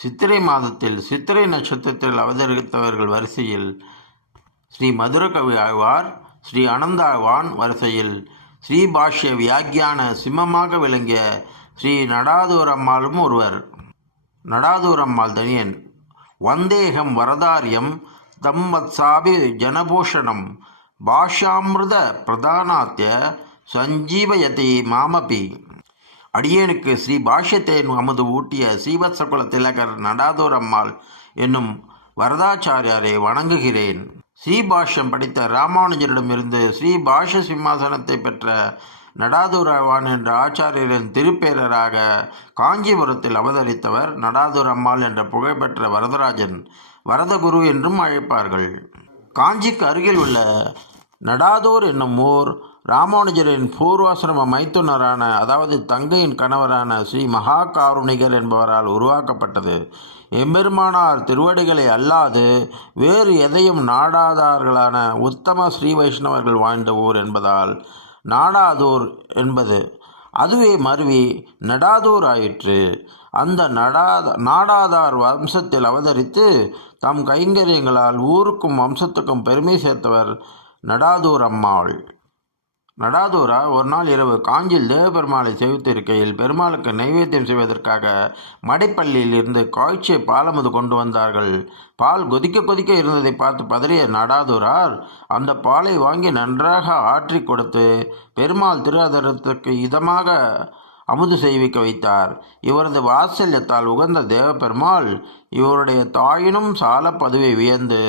சித்திரை மாதத்தில் சித்திரை நட்சத்திரத்தில் அவதரித்தவர்கள் வரிசையில் ஸ்ரீ மதுரகவி ஆழ்வார் ஸ்ரீ அனந்தாழ்வான் வரிசையில் ஸ்ரீபாஷ்ய வியாக்கியான சிம்மமாக விளங்கிய ஸ்ரீ நடாதூரம்மாளும் ஒருவர். நடாதூரம்மாள் தனியன். வந்தேகம் வரதாரியம் தம்மத் சாபி ஜனபூஷணம். பாஷாமிருத பிரதானாத்திய சஞ்சீவயதி மாமபி. அடியேனுக்கு ஸ்ரீ பாஷ்யத்தேன் அமுது ஊட்டிய சீவத்சகுல திலகர் நடாதோர் அம்மாள் என்னும் வரதாச்சாரியாரை வணங்குகிறேன். ஸ்ரீபாஷ்யம் படித்த ராமானுஜரிடமிருந்து ஸ்ரீ பாஷ்ய சிம்மாசனத்தை பெற்ற நடாதுராவான் என்ற ஆச்சாரியரின் திருப்பேரராக காஞ்சிபுரத்தில் அவதரித்தவர் நடாதுர் அம்மாள் என்ற புகழ்பெற்ற வரதராஜன் வரதகுரு என்றும் அழைப்பார்கள். காஞ்சிக்கு அருகில் உள்ள நடாதூர் என்னும் ஊர் ராமானுஜரின் பூர்வாசிரம மைத்துனரான அதாவது தங்கையின் கணவரான ஸ்ரீ மகாகாருணிகர் என்பவரால் உருவாக்கப்பட்டது. எம்பெருமானார் திருவடிகளை அல்லாது வேறு எதையும் நாடாதார்களான உத்தம ஸ்ரீ வைஷ்ணவர்கள் வாழ்ந்த ஊர் என்பதால் நாடாதூர் என்பது. அதுவே மருவி நடாதூர் ஆயிற்று. அந்த நடாத நாடாதார் வம்சத்தில் அவதரித்து தம் கைங்கரியங்களால் ஊருக்கும் வம்சத்துக்கும் பெருமை சேர்த்தவர் நடாதூர் அம்மாள். நடாதூரா ஒரு நாள் இரவு காஞ்சியில் தேவபெருமாளை செவித்திருக்கையில் பெருமாளுக்கு நைவேத்தியம் செய்வதற்காக மடைப்பள்ளியில் இருந்து காய்ச்சியை பாலமுது கொண்டு வந்தார்கள். பால் கொதிக்க கொதிக்க இருந்ததை பார்த்து பதறிய நடாதூரார் அந்த பாலை வாங்கி நன்றாக ஆற்றி கொடுத்து பெருமாள் திருவாதரத்துக்கு இதமாக அமுது செய்விக்க வைத்தார். இவரது வாத்சல்யத்தால் உகந்த தேவபெருமாள் இவருடைய தாயினும் சால பதுவை வியந்து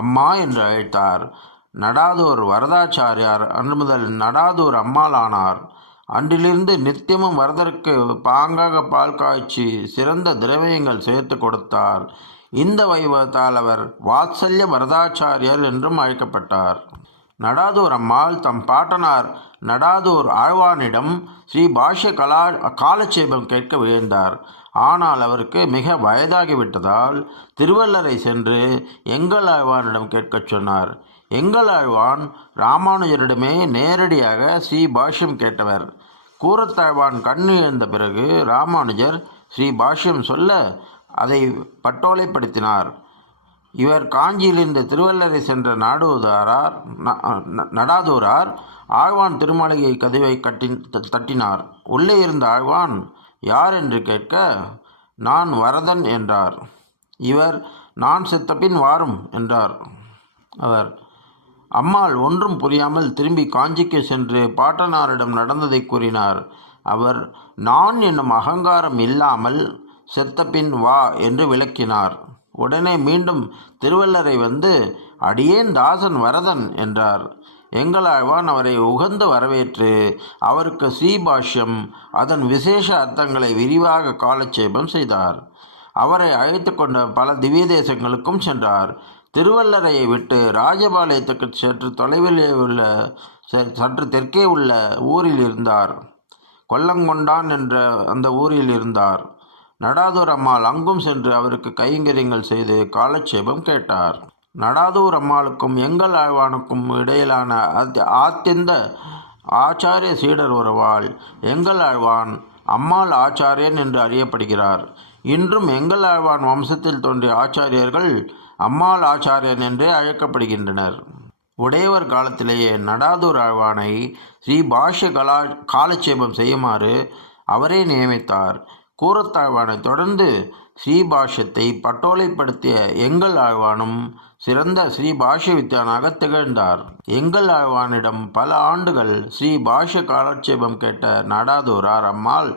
அம்மா என்று அழைத்தார். நடாதூர் வரதாச்சாரியார் அன்று முதல் நடாதூர் அம்மாளானார் அன்றிலிருந்து நித்தியமும் வரதற்கு பாங்காக பால் காய்ச்சி சிறந்த திரவியங்கள் சேர்த்து கொடுத்தார். இந்த வைபவத்தால் அவர் வாத்சல்ய வரதாச்சாரியர் என்றும் அழைக்கப்பட்டார். நடாதூர் அம்மாள் தம் பாட்டனார் நடாதூர் ஆழ்வானிடம் ஸ்ரீ பாஷ்ய கலா காலட்சேபம் கேட்க விழுந்தார். ஆனால் அவருக்கு மிக வயதாகிவிட்டதால் திருவள்ளரை சென்று எங்கள் ஆழ்வானிடம் கேட்கச் சொன்னார். எங்கள் ஆழ்வான் ராமானுஜரிடமே நேரடியாக ஸ்ரீ பாஷ்யம் கேட்டவர். கூரத்தாழ்வான் கண்ணு எழுந்த பிறகு ராமானுஜர் ஸ்ரீ பாஷ்யம் சொல்ல அதை பட்டோலைப்படுத்தினார். இவர் காஞ்சியிலிருந்து திருவள்ளரை சென்ற நாடுவதாரார் நடாதூரார் ஆழ்வான் திருமாளிகை கதவை கட்டி தட்டினார். உள்ளே இருந்த ஆழ்வான் யார் என்று கேட்க நான் வரதன் என்றார். இவர் நான் செத்தபின் வாரும் என்றார். அவர் அம்மாள் ஒன்றும் புரியாமல் திரும்பி காஞ்சிக்கு சென்று பாட்டனாரிடம் நடந்ததை கூறினார். அவர் நான் என்னும் அகங்காரம் இல்லாமல் செத்தபின் வா என்று விளக்கினார். உடனே மீண்டும் திருவள்ளரை வந்து அடியேன் தாசன் வரதன் என்றார். எங்களாழ்வான் அவரை உகந்து வரவேற்று அவருக்கு ஸ்ரீபாஷ்யம் அதன் விசேஷ அர்த்தங்களை விரிவாக காலட்சேபம் செய்தார். அவரை அழைத்து கொண்ட பல திவ்ய தேசங்களுக்கும் சென்றார். திருவள்ளரையை விட்டு ராஜபாளையத்துக்கு சற்று தொலைவில் உள்ள சற்று தெற்கே உள்ள ஊரில் இருந்தார். கொல்லங்கொண்டான் என்ற அந்த ஊரில் இருந்தார். நடாதூர் அம்மாள் அங்கும் சென்று அவருக்கு கைங்கரியங்கள் செய்து காலட்சேபம் கேட்டார். நடாதூர் அம்மாளுக்கும் எங்கள் ஆழ்வானுக்கும் இடையிலான ஆத்திந்த ஆச்சாரிய சீடர் ஒருவாள் எங்கள் ஆழ்வான் அம்மாள் ஆச்சாரியன் என்று அறியப்படுகிறார். இன்றும் எங்கள் ஆழ்வான் வம்சத்தில் தோன்றிய ஆச்சாரியர்கள் அம்மாள் ஆச்சாரியன் என்று அழைக்கப்படுகின்றனர். உடையவர் காலத்திலேயே நடாதூர் ஆழ்வானை ஸ்ரீ பாஷ்ய கலா காலட்சேபம் செய்யுமாறு அவரே நியமித்தார். கூரத்தாழ்வானை தொடர்ந்து ஸ்ரீபாஷ்யத்தை பட்டோலைப்படுத்திய எங்கள் ஆழ்வானும் சிறந்த ஸ்ரீ பாஷ்ய வித்யானாக திகழ்ந்தார். எங்கள் ஆழ்வானிடம் பல ஆண்டுகள் ஸ்ரீ பாஷ்ய காலட்சேபம் கேட்ட நடாதூரார் அம்மாள்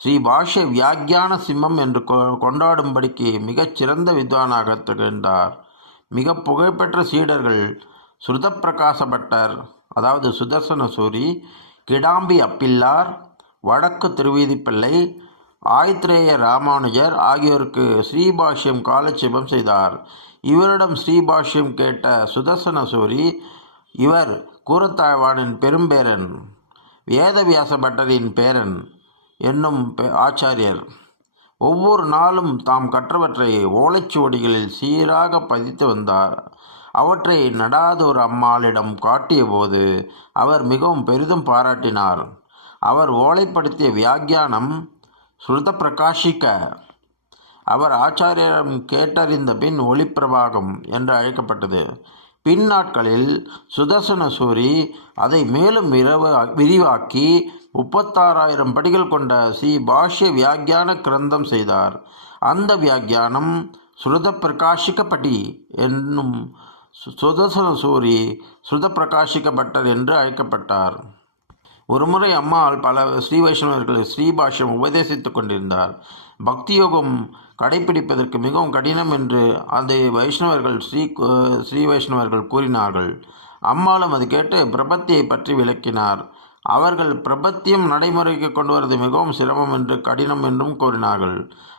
ஸ்ரீ பாஷ்ய வியாக்கியான சிம்மம் என்று கொண்டாடும்படிக்கு மிகச் சிறந்த வித்வானாக திகழ்ந்தார். மிக புகழ்பெற்ற சீடர்கள் சுருதப்பிரகாச பட்டர் அதாவது சுதர்சன சூரி கிடாம்பி அப்பில்லார் வடக்கு திருவீதிப்பிள்ளை ஆயத்ரேய ராமானுஜர் ஆகியோருக்கு ஸ்ரீபாஷ்யம் காலட்சேபம் செய்தார். இவரிடம் ஸ்ரீபாஷ்யம் கேட்ட சுதர்சன சூரி இவர் கூரத்தாழ்வானின் பெரும்பேரன் வேதவியாச பட்டரின் பேரன் என்னும் ஆச்சாரியர். ஒவ்வொரு நாளும் தாம் கற்றவற்றை ஓலைச்சுவடிகளில் சீராக பதித்து வந்தார். அவற்றை நடாதோர் அம்மாளிடம் காட்டியபோது அவர் மிகவும் பெரிதும் பாராட்டினார். அவர் ஓலைப்படுத்திய வியாக்கியானம் ஸ்ருத பிரகாஷிக்க அவர் ஆச்சாரியரிடம் கேட்டறிந்த பின் ஒளிப்பிரபாகம் என்று அழைக்கப்பட்டது. பின்னாட்களில் சுதர்சன சூரி அதை மேலும் விரவ விரிவாக்கி முப்பத்தாறாயிரம் படிகள் கொண்ட ஸ்ரீ பாஷ்ய வியாக்கியான கிரந்தம் செய்தார். அந்த வியாக்கியானம் ஸ்ருத பிரகாஷிக்கப்பட்டி என்னும் சு- சுதர்சன சூரி ஸ்ருத பிரகாஷிக்கப்பட்டர் என்று அழைக்கப்பட்டார். ஒருமுறை அம்மாள் பல ஸ்ரீ வைஷ்ணவர்களை ஸ்ரீபாஷ்யம் உபதேசித்துக் கொண்டிருந்தார். பக்தி யோகம் கடைபிடிப்பதற்கு மிகவும் கடினம் என்று அதை வைஷ்ணவர்கள் ஸ்ரீ ஸ்ரீ வைஷ்ணவர்கள் கூறினார்கள். அம்மாளும் அது கேட்டு பிரபத்தியை பற்றி விளக்கினார். அவர்கள் பிரபத்தியம் நடைமுறைக்கு கொண்டு வருவது மிகவும் சிரமம் என்று கடினம் என்றும் கூறினார்கள்.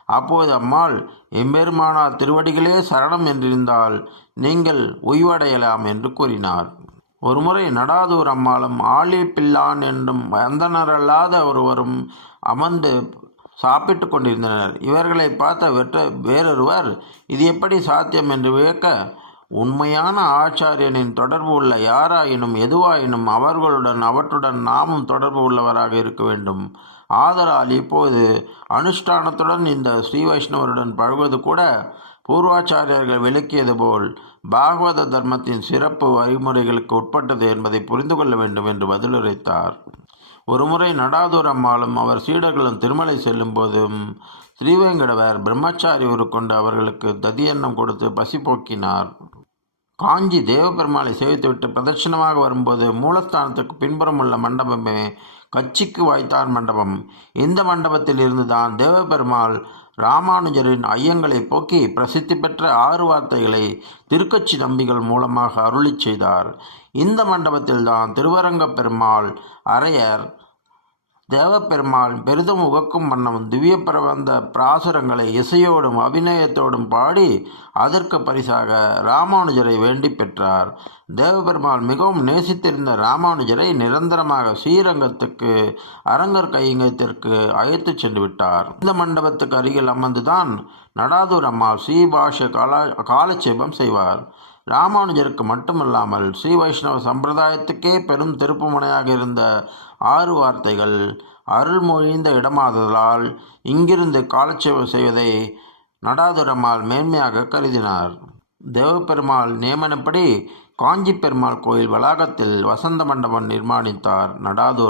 அப்போது அம்மாள் எம்பெருமானார் திருவடிகளே சரணம் என்றிருந்தால் நீங்கள் உய்வடையலாம் என்று கூறினார். ஒருமுறை நடாதூர் அம்மாளும் ஆலி பிள்ளான் என்றும் வந்தனரல்லாத ஒருவரும் அமர்ந்து சாப்பிட்டு கொண்டிருந்தனர். இவர்களை பார்த்த வெற்ற வேறொருவர் இது எப்படி சாத்தியம்? என்று வியக்க உண்மையான ஆச்சாரியனின் தொடர்பு உள்ள யாராயினும் எதுவாயினும் அவர்களுடன் அவற்றுடன் நாமும் தொடர்பு உள்ளவராக இருக்க வேண்டும். ஆதலால் இப்போது அனுஷ்டானத்துடன் இந்த ஸ்ரீ வைஷ்ணவருடன் பழகுவது கூட பூர்வாச்சாரியர்கள் விளக்கியது போல் பாகவத தர்மத்தின் சிறப்பு வழிமுறைகளுக்கு உட்பட்டது என்பதை புரிந்து கொள்ள வேண்டும் என்று பதிலுரைத்தார். ஒருமுறை நடாதூர் அம்மாளும் அவர் சீடர்களும் திருமலை செல்லும் போதும் ஸ்ரீவேங்கடவர் பிரம்மச்சாரி உருக்கொண்டு அவர்களுக்கு ததியன்னம் கொடுத்து பசி போக்கினார். காஞ்சி தேவபெருமாளை சேவித்துவிட்டு பிரதட்சிணமாக வரும்போது மூலஸ்தானத்துக்கு பின்புறம் உள்ள மண்டபமே கச்சிக்கு வாய்த்தார் மண்டபம். இந்த மண்டபத்தில் இருந்துதான் தேவபெருமாள் ராமானுஜரின் ஐயங்களை போக்கி பிரசித்தி பெற்ற ஆறு வார்த்தைகளை திருக்கச்சி நம்பிகள் மூலமாக அருளிச் செய்தார். இந்த மண்டபத்தில்தான் திருவரங்க பெருமாள் அரையர் தேவப்பெருமாள் பெரிதும் உகக்கும் வண்ணம் திவ்ய பிரபந்த பிராசுரங்களை இசையோடும் அபிநயத்தோடும் பாடி அதற்கு பரிசாக ராமானுஜரை வேண்டி பெற்றார். தேவபெருமாள் மிகவும் நேசித்திருந்த ராமானுஜரை நிரந்தரமாக ஸ்ரீரங்கத்துக்கு அரங்கர் கையங்கத்திற்கு அழைத்துச் சென்று விட்டார். இந்த மண்டபத்துக்கு அருகில் அமர்ந்துதான் நடாதூர் அம்மா ஸ்ரீபாஷ காலா காலட்சேபம் செய்வார். ராமானுஜருக்கு மட்டுமல்லாமல் ஸ்ரீ வைஷ்ணவ சம்பிரதாயத்துக்கே பெரும் திருப்புமுனையாக இருந்த ஆறு வார்த்தைகள் அருள்மொழிந்த இடமாதலால் இங்கிருந்து காலட்சேபம் செய்வதை நடாதுரம்மாள் மேன்மையாக கருதினார். தேவப்பெருமாள் நியமனப்படி காஞ்சி பெருமாள் கோயில் வளாகத்தில் வசந்த மண்டபம் நிர்மாணித்தார் நடாதுரம்.